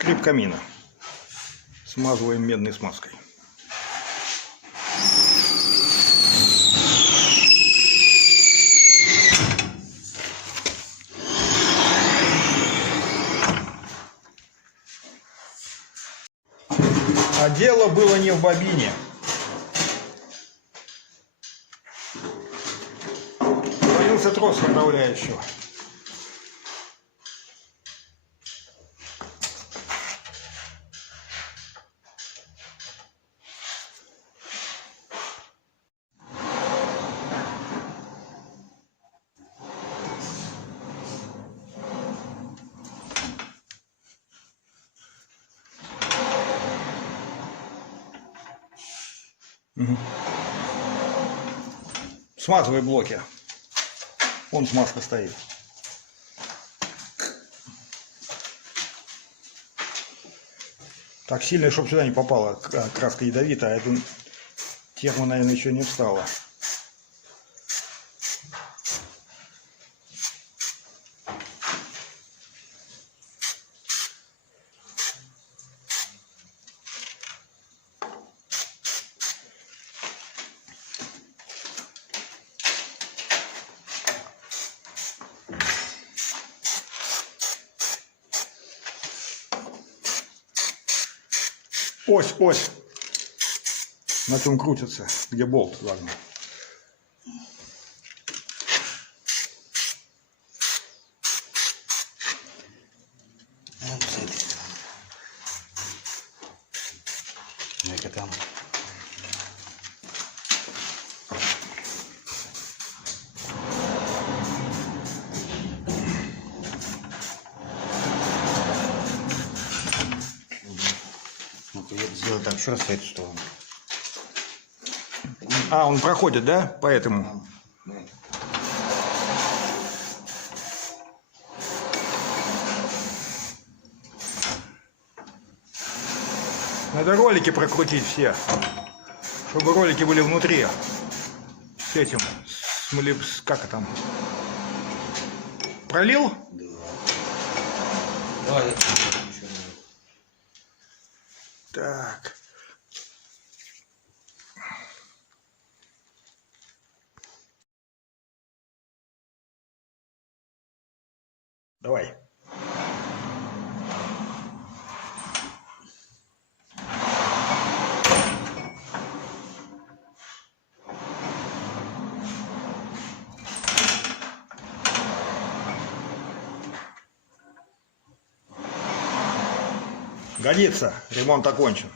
Скрип камина. Смазываем медной смазкой. А дело было не в бобине. Появился трос направляющего. Смазывай блоки. Вон смазка стоит. Так сильно, чтобы сюда не попала краска ядовитая, а эта термо, наверное, еще не встала. Ось. На чем крутится, где болт загнан. Там. Сделай так, еще раз в эту сторону. А, он проходит, да? Поэтому. Надо ролики прокрутить все, чтобы ролики были внутри. С этим, как там? Пролил? Да. Давай. Так. Давай. Годится. Ремонт окончен.